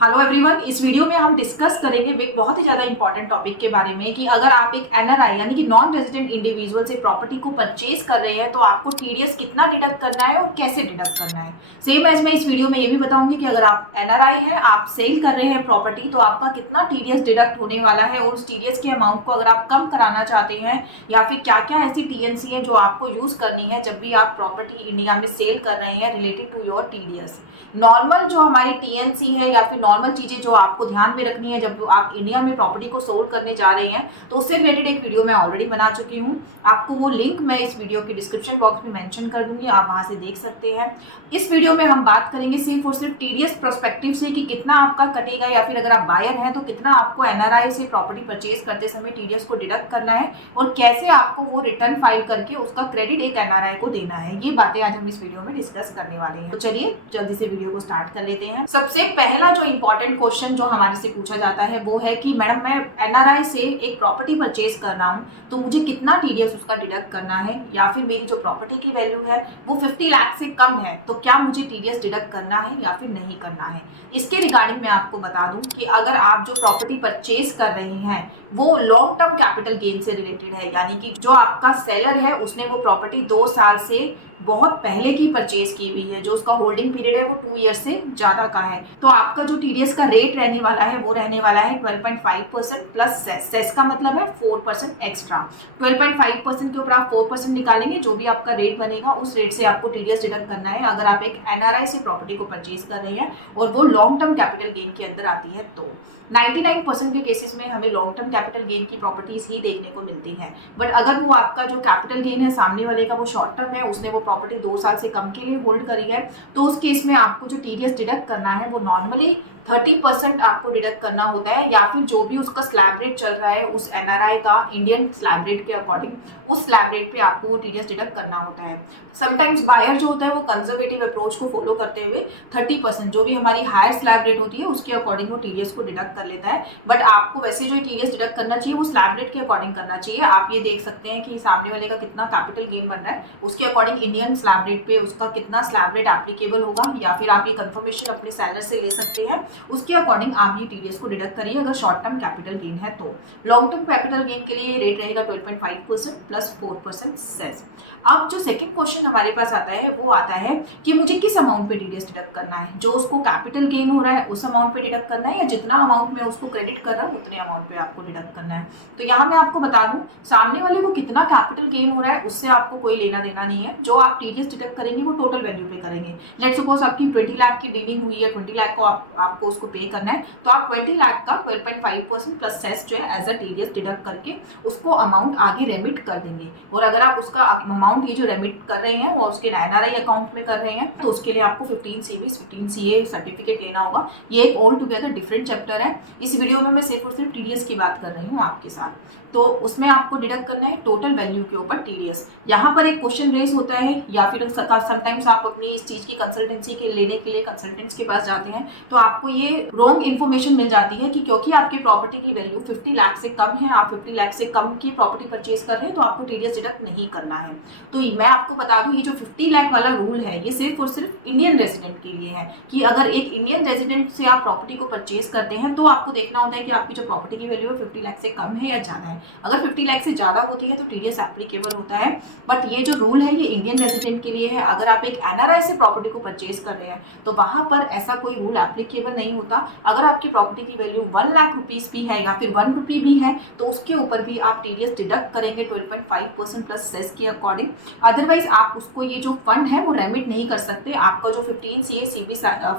Hello everyone, इस video में हम डिस्कस करेंगे एक बहुत ही ज्यादा इंपॉर्टेंट टॉपिक के बारे में कि अगर आप एक एनआरआई यानी कि नॉन रेजिडेंट इंडिविजुअल से प्रॉपर्टी को परचेज कर रहे हैं तो आपको टीडीएस कितना डिडक्ट करना है और कैसे डिडक्ट करना है। सेम एज मैं इस वीडियो में ये भी बताऊंगी कि अगर आप एनआरआई है, आप सेल कर रहे हैं प्रॉपर्टी, तो आपका कितना टीडीएस डिडक्ट होने वाला है और उस टीडीएस के अमाउंट को अगर आप कम कराना चाहते हैं या फिर क्या क्या ऐसी टीएनसी है जो आपको यूज करनी है जब भी आप प्रॉपर्टी इंडिया में सेल कर रहे हैं related to your TDS. Normal जो हमारी टीएनसी है या फिर नॉर्मल चीजें जो आपको ध्यान में रखनी है जब आप इंडिया में प्रॉपर्टी को सोल्ड करने जा रहे हैं, तो उससे रिलेटेड एक वीडियो मैं ऑलरेडी बना चुकी हूँ। आपको वो लिंक मैं इस वीडियो के डिस्क्रिप्शन बॉक्स में मेंशन कर दूंगी, आप वहां से देख सकते हैं। इस वीडियो में हम बात करेंगे सिर्फ और सिर्फ टीडीएस पर्सपेक्टिव से कि कितना आपका कटेगा या फिर अगर आप बायर हैं तो कितना आपको एनआरआई से प्रॉपर्टी परचेज करते समय टीडीएस को डिडक्ट करना है और कैसे आपको वो रिटर्न फाइल करके उसका क्रेडिट एक एनआरआई को देना है। ये बातें आज हम इस वीडियो में डिस्कस करने वाले हैं। तो चलिए जल्दी से वीडियो को स्टार्ट कर लेते हैं। सबसे पहला जो इंपॉर्टेंट क्वेश्चन जो हमारे से पूछा जाता है वो है कि मैडम मैं एनआरआई से एक प्रॉपर्टी परचेज कर रहा हूँ तो मुझे कितना टीडीएस उसका डिडक्ट करना है, या फिर मेरी जो प्रॉपर्टी की वैल्यू है वो 50 लाख से कम है तो क्या मुझे टीडीएस डिडक्ट करना है या फिर नहीं करना है। इसके रिगार्डिंग मैं आपको बता दूं कि अगर आप जो प्रॉपर्टी परचेज कर रहे हैं वो लॉन्ग टर्म कैपिटल गेन से रिलेटेड है, यानी कि जो आपका सेलर है उसने वो प्रॉपर्टी 2 साल से बहुत पहले की परचेज की हुई है, जो उसका होल्डिंग पीरियड है वो 2 ईयर से ज्यादा का है, तो आपका जो टीडीएस का रेट रहने वाला है वो रहने वाला है 12.5% प्लस सेस। सेस का मतलब है 4% एक्स्ट्रा। 12.5% के ऊपर आप 4% निकालेंगे, जो भी आपका रेट बनेगा उस रेट से आपको टीडीएस डिडक्ट करना है अगर आप एक एनआरआई से प्रॉपर्टी को परचेज कर रहे हैं और वो लॉन्ग टर्म कैपिटल गेन के अंदर आती है। तो 99% के केसेस में हमें लॉन्ग टर्म कैपिटल गेन की प्रॉपर्टीज ही देखने को मिलती हैं, बट अगर वो आपका जो कैपिटल गेन है सामने वाले का वो शॉर्ट टर्म है, उसने वो प्रॉपर्टी 2 साल से कम के लिए होल्ड करी है, तो उस केस में आपको जो टीडीएस डिडक्ट करना है वो नॉर्मली 30% आपको डिडक्ट करना होता है, या फिर जो भी उसका स्लैब रेट चल रहा है उस एनआरआई का इंडियन स्लैब रेट के अकॉर्डिंग उस स्लैब रेट पे आपको वो टीडीएस डिडक्ट करना होता है। समटाइम्स बायर जो होता है वो कंजर्वेटिव अप्रोच को फॉलो करते हुए 30% जो भी हमारी हायर स्लैब रेट होती है उसके अकॉर्डिंग वो टीडीएस को डिडक्ट कर लेता है, बट आपको वैसे जो टीडीएस डिडक्ट करना चाहिए वो स्लैब रेट के अकॉर्डिंग करना चाहिए। आप ये देख सकते हैं कि सामने वाले का कितना कैपिटल गेन बन रहा है, उसके अकॉर्डिंग इंडियन स्लैब रेट पे उसका कितना स्लैब रेट एप्लीकेबल होगा, या फिर आप ये कंफर्मेशन अपने सेलर से ले सकते हैं, उसके अकॉर्डिंग आप ये टीडीएस को डिडक्ट करिए अगर शॉर्ट टर्म कैपिटल गेन है तो। लॉन्ग टर्म कैपिटल गेन के लिए रेट रहेगा 12.5% प्लस 4% सेस। अब जो सेकंड क्वेश्चन हमारे पास आता है वो आता है कि मुझे किस अमाउंट पे टीडीएस डिडक्ट करना है, जो उसको कैपिटल गेन हो रहा है उस अमाउंट पे डिडक्ट करना है या जितना अमाउंट में उसको क्रेडिट कर रहा है उतने अमाउंट पे आपको डिडक्ट करना है। तो यहाँ मैं आपको बता दूं सामने वाले को कितना कैपिटल गेन हो रहा है उससे आपको कोई लेना देना नहीं है। जो आप टीडीएस डिडक्ट करेंगे वो टोटल वैल्यू पे करेंगे। लेट्स सपोज आपकी 20 लाख की डीलिंग हुई है, 20 लाख को आपको उसको पे करना है, तो आप 20 लाख का 12.5% प्लस सेस जो है एज अ टीडीएस डिडक्ट करके उसको अमाउंट आगे रेमिट कर देंगे। और अगर आप उसका अमाउंट ये जो रेमिट कर रहे हैं वो उसके एनआरआई अकाउंट में कर रहे हैं तो उसके लिए आपको 15 सीबीस 15 सीए सर्टिफिकेट लेना होगा। ये एक ऑल टुगेदर डिफरेंट चैप्टर है। इस वीडियो में मैं सिर्फ और सिर्फ टीडीएस की बात कर रही हूँ आपके साथ। तो उसमें आपको डिडक्ट करना है टोटल वैल्यू के ऊपर टीडीएस। यहाँ पर एक क्वेश्चन रेज होता है, या फिर समटाइम्स आप अपनी इस चीज की कंसल्टेंसी के लेने के लिए कंसल्टेंट्स के पास जाते हैं तो आपको ये रॉन्ग इन्फॉर्मेशन मिल जाती है कि क्योंकि आपकी प्रॉपर्टी की वैल्यू 50 लाख से कम है, आप 50 लाख से कम की प्रॉपर्टी परचेज कर रहे हैं तो आपको टीडीएस डिडक्ट नहीं करना है। तो मैं आपको बता दूं ये जो 50 लाख वाला रूल है ये सिर्फ और सिर्फ इंडियन रेजिडेंट के लिए है कि अगर एक इंडियन रेजिडेंट से आप प्रॉपर्टी को परचेज करते हैं तो आपको देखना होता है कि आपकी जो प्रॉपर्टी की वैल्यू है 50 लाख से कम है या ज्यादा है। अगर 50 लाख से ज्यादा होती है तो टीडीएस एप्लीकेबल होता है, बट ये जो रूल है ये इंडियन रेजिडेंट के लिए है। अगर आप एक एनआरआई से प्रॉपर्टी को परचेज कर रहे हैं तो वहां पर ऐसा कोई रूल एप्लीकेबल नहीं होता। अगर आपकी प्रॉपर्टी की वैल्यू 1 लाख रुपीज भी है या फिर 1 रुपी भी है तो उसके ऊपर भी आप टीडीएस डिडक्ट करेंगे 12.5% प्लस सेस के अकॉर्डिंग। अदरवाइज आप उसको ये जो फंड है वो रेमिट नहीं कर सकते। आपका जो 15 सीए सीबी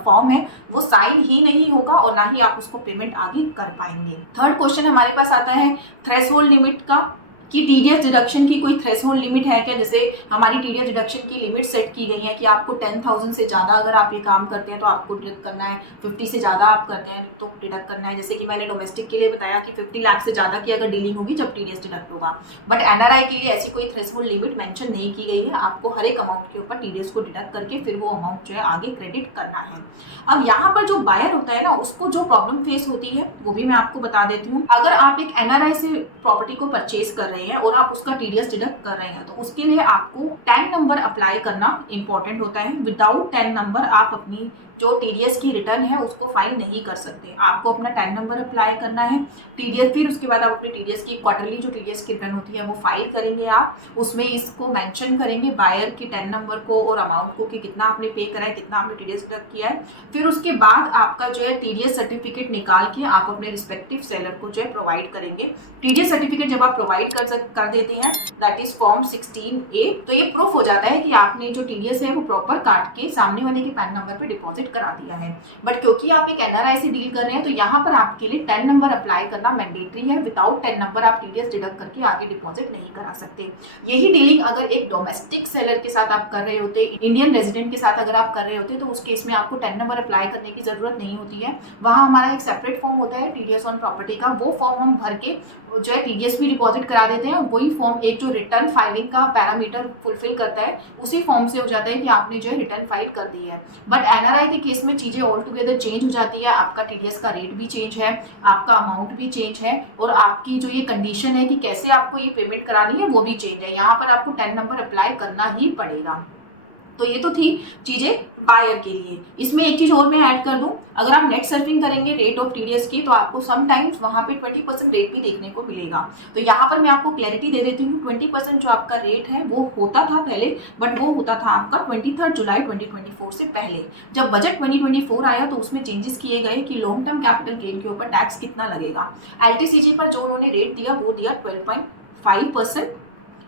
फॉर्म है वो साइन ही नहीं होगा और ना ही आप उसको पेमेंट आगे कर पाएंगे। थर्ड क्वेश्चन हमारे पास आता है थ्रेशोल्ड लिमिट का, कि टीडीएस डिडक्शन की कोई थ्रेशोल्ड लिमिट है क्या। जैसे हमारी टीडीएस डिडक्शन की लिमिट सेट की गई है कि आपको 10,000 से ज़्यादा अगर आप ये काम करते हैं तो आपको डिडक्ट करना है, 50 से ज़्यादा आप करते हैं तो डिडक्ट करना है। जैसे कि मैंने डोमेस्टिक के लिए बताया कि 50 लाख से ज़्यादा की अगर डीलिंग होगी जब टीडीएस डिडक्ट होगा, बट एनआरआई के लिए ऐसी कोई थ्रेशोल्ड लिमिट मेंशन नहीं की गई है। आपको हर एक अमाउंट के ऊपर टीडीएस को डिडक्ट करके फिर वो अमाउंट जो है आगे क्रेडिट करना है। अब यहाँ पर जो बायर होता है ना उसको जो प्रॉब्लम फेस होती है वो भी मैं आपको बता देती हूँ। अगर आप एक एनआरआई से प्रॉपर्टी को परचेज कर रहे रहे हैं और आप उसका टीडीएस डिडक्ट कर रहे हैं, तो उसके लिए आपको 10 नंबर अप्लाई करना इंपॉर्टेंट होता है। विदाउट 10 नंबर आप अपनी जो टीडीएस की रिटर्न है उसको फाइल नहीं कर सकते। आपको अपना 10 नंबर अप्लाई करना है टीडीएस, फिर उसके बाद आप अपनी टीडीएस की क्वार्टरली जो टीडीएस की रिटर्न होती है वो फाइल करेंगे। आप उसमें इसको मेंशन करेंगे बायर की 10 नंबर को और अमाउंट को कि कितना आपने पे करा है, कितना आपने टीडीएस डिडक्ट किया है। फिर उसके बाद आपका जो है टीडीएस सर्टिफिकेट निकाल के आप अपने रिस्पेक्टिव सेलर को जो है प्रोवाइड करेंगे। टीडीएस सर्टिफिकेट जब आप प्रोवाइड कर देते हैं, दैट इज फॉर्म 16A, तो ये प्रूफ हो जाता है कि आपने जो टीडीएस है वो प्रॉपर काट के सामने वाले के पैन नंबर पे डिपॉजिट करा दिया है। बट क्योंकि आप एक एनआरआई से डील कर रहे हैं तो यहाँ पर आपके लिए 10 नंबर अप्लाई करना मैंडेटरी है। विदाउट 10 नंबर आप टीडीएस डिडक्ट करके आगे डिपॉजिट नहीं करा सकते। यही डीलिंग अगर एक डोमेस्टिक सेलर के साथ आप कर रहे होते, इंडियन रेजिडेंट के साथ अगर आप कर रहे होते, तो उस केस में आपको 10 नंबर अप्लाई करने की जरूरत नहीं होती है। वहाँ हमारा एक सेपरेट फॉर्म होता है टीडीएस ऑन प्रॉपर्टी का, वो फॉर्म हम भर के जो है टीडीएस भी डिपॉजिट करा देते हैं। वही फॉर्म एक जो रिटर्न फाइलिंग का पैरामीटर फुलफिल करता है, उसी फॉर्म से हो जाता है कि आपने जो है रिटर्न फाइल कर दी है। बट एनआरआई के केस में चीजें ऑल टुगेदर चेंज हो जाती है। आपका टीडीएस का रेट भी चेंज है, आपका अमाउंट भी चेंज है, और आपकी जो ये कंडीशन है कि कैसे आपको ये पेमेंट करानी है वो भी चेंज है। यहाँ पर आपको 10 नंबर अप्लाई करना ही पड़ेगा। तो ये तो थी चीजें बायर के लिए। इसमें एक चीज और मैं ऐड कर दूं, अगर आप नेट सर्फिंग करेंगे रेट ऑफ टीडीएस की, तो आपको समटाइम्स वहां पे 20% रेट भी देखने को मिलेगा। तो यहाँ पर मैं आपको क्लैरिटी दे देती हूँ। 20% जो आपका रेट है वो होता था पहले, बट वो होता था आपका 23 जुलाई 2024 से पहले। जब बजट 2024 आया तो उसमें चेंजेस किए गए कि लॉन्ग टर्म कैपिटल गेन के ऊपर टैक्स कितना लगेगा। एलटीसीजी पर जो उन्होंने रेट दिया वो दिया 12.5%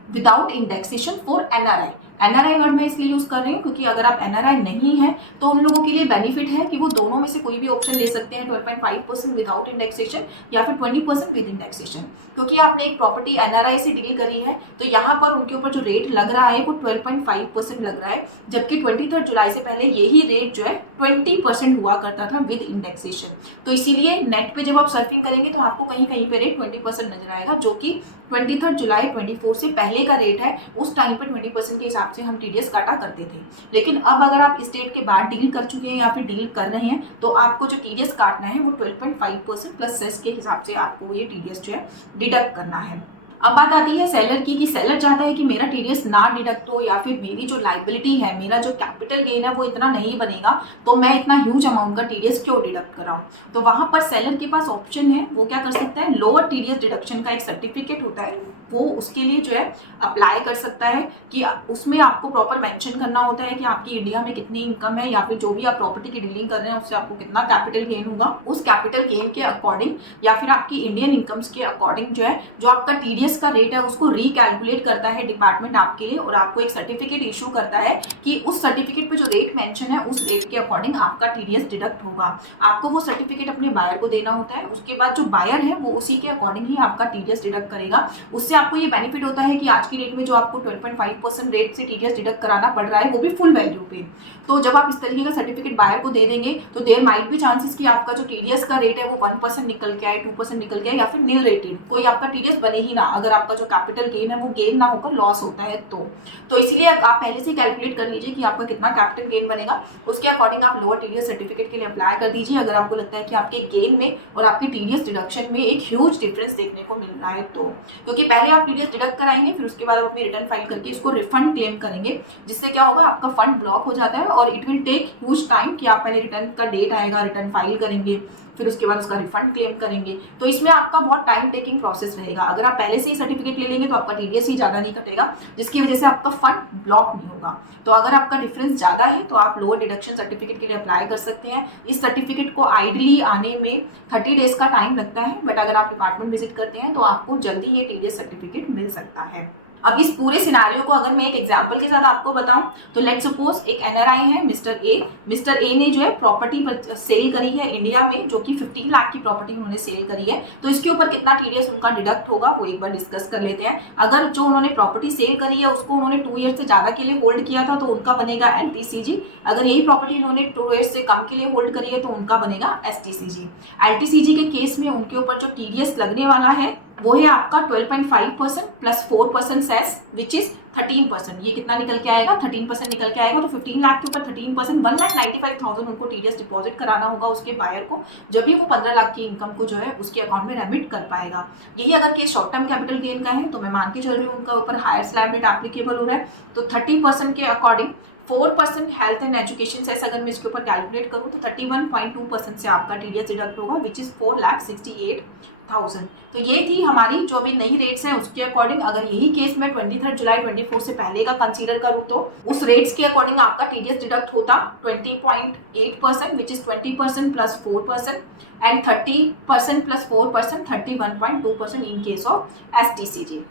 without indexation for NRI. NRI word मैं इसलिए यूज कर रही हूँ क्योंकि अगर आप एनआरआई नहीं है तो उन लोगों के लिए बेनिफिट है कि वो दोनों में से कोई भी ऑप्शन ले सकते हैं, 12.5% विदाउट इंडेक्सेशन या फिर 20% विद इंडेक्सेशन। क्योंकि आपने एक प्रॉपर्टी एनआरआई से डील करी है तो यहाँ पर उनके ऊपर जो रेट लग रहा है वो 12.5% लग रहा है, जबकि 23 जुलाई से पहले यही रेट जो है 20% हुआ करता था विद इंडेक्सेशन। तो इसीलिए नेट पे जब आप सर्फिंग करेंगे तो आपको कहीं कहीं पे रेट 20% नजर आएगा, जो कि 23 जुलाई 24 से पहले का रेट है। उस टाइम पर 20% के हिसाब से हम टीडीएस काटा करते थे। लेकिन अब अगर आप स्टेट के बाद डील कर चुके हैं या फिर डील कर रहे हैं तो आपको जो टीडीएस काटना है वो 12.5% प्लस सेस के हिसाब से आपको ये टीडीएस जो है डिडक्ट करना है। अब बात आती है सेलर की कि सेलर चाहता है कि मेरा टीडीएस ना डिडक्ट हो या फिर मेरी जो लाइबिलिटी है, मेरा जो कैपिटल गेन है वो इतना नहीं बनेगा, तो मैं इतना ह्यूज अमाउंट का टीडीएस क्यों डिडक्ट कराऊं। तो वहां पर सेलर के पास ऑप्शन है, वो क्या कर सकता है, लोअर टीडीएस डिडक्शन का एक सर्टिफिकेट होता है, वो उसके लिए जो है अप्लाई कर सकता है कि उसमें आपको प्रॉपर मेंशन करना होता है कि आपकी इंडिया में कितनी इनकम है या फिर जो भी आप प्रॉपर्टी की डीलिंग कर रहे हैं उससे आपको कितना कैपिटल गेन होगा। उस कैपिटल गेन के अकॉर्डिंग या फिर आपकी इंडियन इनकम्स के अकॉर्डिंग जो है जो आपका टीडीएस का रेट है उसको रिकैलकुलेट करता है डिपार्टमेंट आपके लिए, और आपको एक सर्टिफिकेट इशू करता है कि उस सर्टिफिकेट पे जो रेट मेंशन है उस रेट के अकॉर्डिंग आपका टीडीएस डिडक्ट होगा। आपको वो सर्टिफिकेट अपने बायर को देना होता है। उसके बाद जो बायर है वो उसी के अकॉर्डिंग ही आपका टीडीएस डिडक्ट करेगा। उससे आपको ये बेनिफिट होता है कि आज की डेट में जो आपको 12.5% रेट से टीडीएस डिडक्ट कराना पड़ रहा है वो भी फुल वैल्यू पे। तो जब आप इस तरीके का सर्टिफिकेट बायर को दे देंगे तो देयर माइट भी चांसेस कि आपका जो टीडीएस का रेट है वो 1% निकल के आए, 2% निकल के आए, या फिर नील रेटेड कोई आपका टीडीएस बने ही ना, अगर आपका जो कैपिटल गेन है वो गेन ना होकर लॉस होता है। तो इसीलिए आप पहले से कैलकुलेट कर लीजिए कि आपका कितना कैपिटल गेन बनेगा, उसके अकॉर्डिंग आप लोअर टीडीएस सर्टिफिकेट के लिए अप्लाई कर दीजिए। अगर आपको लगता है कि आपके गेन में और आपके टीडीएस डिडक्शन में एक ह्यूज डिफरेंस देखने को मिल रहा है, तो क्योंकि पहले आप टीडीएस डिडक्ट कराएंगे फिर उसके बाद आप अपनी रिटर्न फाइल करके इसको रिफंड क्लेम करेंगे, जिससे क्या होगा, आपका फंड ब्लॉक हो जाता है और it will take huge time कि आप पहले रिटर्न का डेट आएगा, रिटर्न फाइल करेंगे, फिर उसके बाद उसका रिफंड क्लेम करेंगे। तो इसमें आपका बहुत टाइम टेकिंग प्रोसेस रहेगा। अगर आप पहले से ही सर्टिफिकेट ले लेंगे तो आपका टीडीएस ही ज़्यादा नहीं कटेगा, जिसकी वजह से आपका फंड ब्लॉक नहीं होगा। तो अगर आपका डिफरेंस ज़्यादा है तो आप लोअर डिडक्शन सर्टिफिकेट के लिए अप्लाई कर सकते हैं। इस सर्टिफिकेट को आइडली आने में 30 डेज का टाइम लगता है, बट अगर आप डिपार्टमेंट विजिट करते हैं तो आपको जल्दी ये टीडीएस सर्टिफिकेट मिल सकता है। अब इस पूरे सिनारियो को अगर मैं एक एग्जांपल के साथ आपको बताऊं तो लेट्स सपोज एक एनआरआई है मिस्टर ए ने जो है प्रॉपर्टी सेल करी है इंडिया में, जो कि 15 लाख की प्रॉपर्टी उन्होंने सेल करी है। तो इसके ऊपर कितना टीडीएस उनका डिडक्ट होगा वो एक बार डिस्कस कर लेते हैं। अगर जो उन्होंने प्रॉपर्टी सेल करी है उसको उन्होंने 2 ईयर से ज्यादा के लिए होल्ड किया था तो उनका बनेगा एलटीसीजी। अगर यही प्रॉपर्टी उन्होंने 2 ईयर से कम के लिए होल्ड करी है तो उनका बनेगा एसटीसीजी। एलटीसीजी के केस में उनके ऊपर जो टीडीएस लगने वाला है वो है आपका 12.5% प्लस 4% सेस विच इज 13%, ये कितना निकल के आएगा, 13% निकल के आएगा। तो 15 लाख के ऊपर 13%, 1,95,000 उनको टीडीएस डिपॉजिट कराना होगा उसके बायर को, जब भी वो 15 लाख की इनकम को जो है उसके अकाउंट में रेमिट कर पाएगा। यही अगर case short term capital gain का है तो मैं मान के चल रही हूँ उनका ऊपर हायर स्लैब रेट एप्लीकेबल हो रहा है। तो 30% के according 4% health and education cess अगर मैं इसके ऊपर कैलकुलेट करूँ तो 31.2% से आपका टीडीएस डिडक्ट होगा, विच इज 4,68,000। तो ये थी हमारी जो अभी नई रेट्स हैं उसके अकॉर्डिंग। अगर यही केस मैं 23 जुलाई 24 से पहले का कंसीडर करूँ तो उस रेट्स के अकॉर्डिंग आपका टीडीएस डिडक्ट होता 20.8%, which is 20% plus 4% and 30% plus 4%, 31.2% in case of STCG.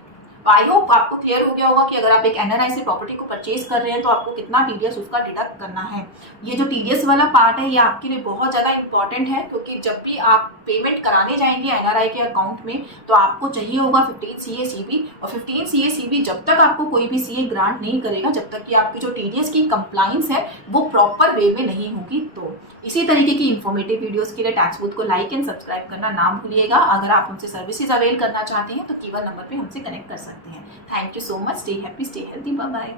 I hope आपको क्लियर हो गया होगा कि अगर आप एक एनआरआई से प्रॉपर्टी को परचेज कर रहे हैं तो आपको कितना टीडीएस उसका डिडक्ट करना है। ये जो टीडीएस वाला पार्ट है ये आपके लिए बहुत ज़्यादा इंपॉर्टेंट है, क्योंकि जब भी आप पेमेंट कराने जाएंगे एनआरआई के अकाउंट में तो आपको चाहिए होगा 15 CA/CB, और 15 CA/CB जब तक आपको कोई भी CA ग्रांट नहीं करेगा, जब तक कि आपकी जो टीडीएस की कंप्लाइंस है वो प्रॉपर वे में नहीं होगी। तो इसी तरीके की इंफॉर्मेटिव वीडियोस के लिए टैक्स बूथ को लाइक एंड सब्सक्राइब करना ना भूलिएगा। अगर आप हमसे सर्विसेज अवेल करना चाहते हैं तो कीवर्ड नंबर पे हमसे कनेक्ट कर सकते हैं। Thank you so much, stay happy, stay healthy, bye bye.